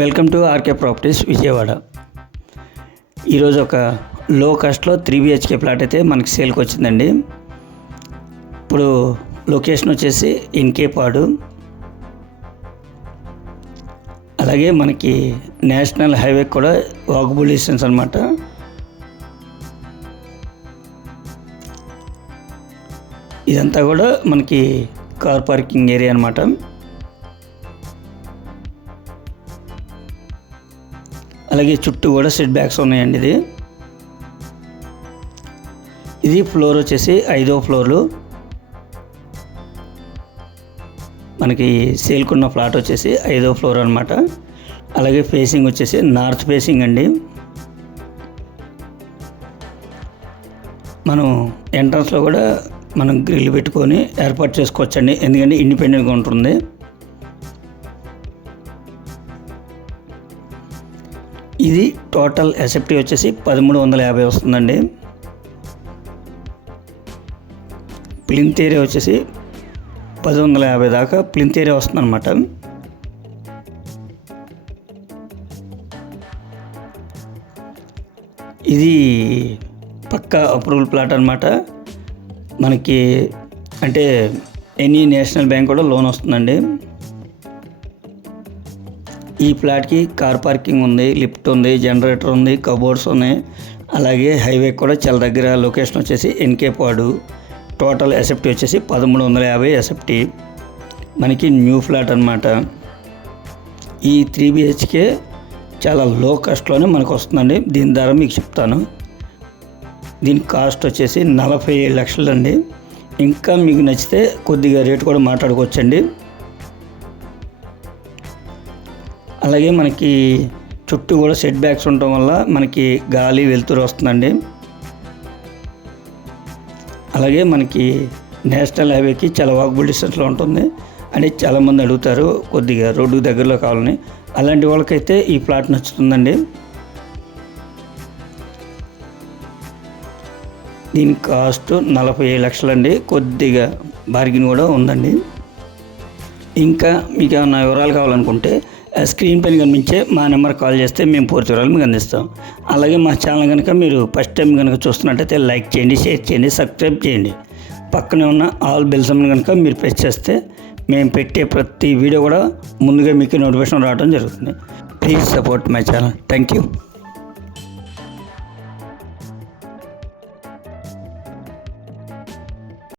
Welcome to RK properties Vijayawada. ఈరోజు ఒక లో కాస్ట్లో 3 BHK ప్లాట్ అయితే మనకి సేల్కి వచ్చిందండి. ఇప్పుడు లొకేషన్ వచ్చేసి ఇన్కేపాడు, అలాగే మనకి నేషనల్ హైవే కూడా వాకబుల్ డిస్టెన్స్ అనమాట. ఇదంతా కూడా మనకి కార్ పార్కింగ్ ఏరియా అనమాట. అలాగే చుట్టూ కూడా సెట్ బ్యాక్స్ ఉన్నాయండి. ఇది ఫ్లోర్ వచ్చేసి 5వ ఫ్లోర్లు. మనకి సేల్కున్న ఫ్లాట్ వచ్చేసి 5వ ఫ్లోర్ అనమాట. అలాగే ఫేసింగ్ వచ్చేసి నార్త్ ఫేసింగ్ అండి. మనం ఎంట్రన్స్లో కూడా మనం గ్రిల్ పెట్టుకొని ఏర్పాటు చేసుకోవచ్చండి, ఎందుకంటే ఇండిపెండెంట్గా ఉంటుంది. ఇది టోటల్ ఎసెప్టీ వచ్చేసి 1350 వస్తుందండి. ప్లింత్ ఏరియా వచ్చేసి 1050 దాకా ప్లింత్ ఏరియా వస్తుంది అనమాట. ఇది పక్కా అప్రూవల్ ప్లాట్ అనమాట. మనకి అంటే ఎనీ నేషనల్ బ్యాంక్ కూడా లోన్ వస్తుందండి. ఈ ఫ్లాట్కి కార్ పార్కింగ్ ఉంది, లిఫ్ట్ ఉంది, జనరేటర్ ఉంది, కబోర్డ్స్ ఉన్నాయి. అలాగే హైవే కూడా చాలా దగ్గర. లొకేషన్ వచ్చేసి ఎన్కేపాడు. టోటల్ ఎసెప్టీ వచ్చేసి 1350 ఎసెప్టీ. మనకి న్యూ ఫ్లాట్ అనమాట. ఈ 3 BHK చాలా లో కాస్ట్లోనే మనకు వస్తుందండి. దీని ధర మీకు చెప్తాను. దీని కాస్ట్ వచ్చేసి 47 లక్షలు అండి. ఇంకా మీకు నచ్చితే కొద్దిగా రేటు కూడా మాట్లాడుకోవచ్చండి. అలాగే మనకి చుట్టూ కూడా సెట్ బ్యాక్స్ ఉండటం వల్ల మనకి గాలి వెలుతురు వస్తుందండి. అలాగే మనకి నేషనల్ హైవేకి చాలా వాకబుల్ డిస్టెన్స్లో ఉంటుంది అని చాలామంది అడుగుతారు, కొద్దిగా రోడ్డు దగ్గరలో కావాలని. అలాంటి వాళ్ళకైతే ఈ ప్లాట్ నచ్చుతుందండి. దీని కాస్ట్ 47 లక్షలండి. కొద్దిగా బార్గిన్ కూడా ఉందండి. ఇంకా మీకు ఏమైనా వివరాలు కావాలనుకుంటే స్క్రీన్ పైన కనిపించే మా నెంబర్ కాల్ చేస్తే మేము పూర్తి వివరాలు మీకు అందిస్తాం. అలాగే మా ఛానల్ కనుక మీరు ఫస్ట్ టైం కనుక చూస్తున్నట్టయితే లైక్ చేయండి, షేర్ చేయండి, సబ్స్క్రైబ్ చేయండి. పక్కనే ఉన్న ఆల్ బెల్ సింబల్ కనుక మీరు ప్రెస్ చేస్తే మేము పెట్టే ప్రతి వీడియో కూడా ముందుగా మీకు నోటిఫికేషన్ రావడం జరుగుతుంది. Please support my channel. Thank you.